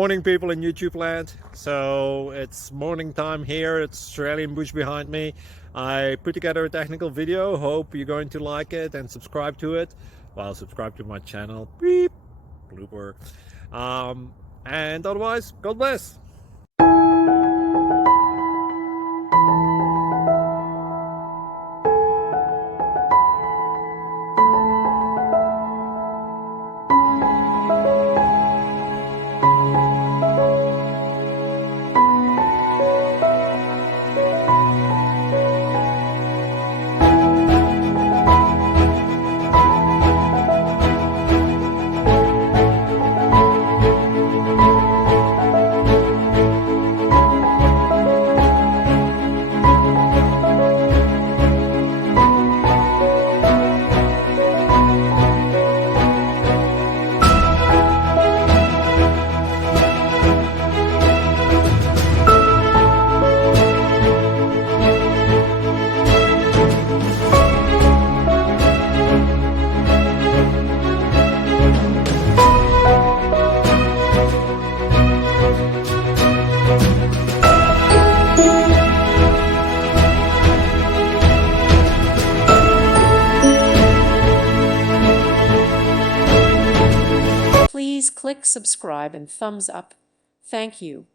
Morning people in YouTube land. So it's morning time here. It's Australian bush behind me. I put together a technical video. Hope you're going to like it and subscribe to it. Well, subscribe to my channel. Beep. Blooper. And otherwise, God bless. Please click subscribe and thumbs up. Thank you.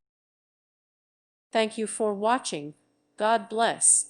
Thank you for watching. God bless.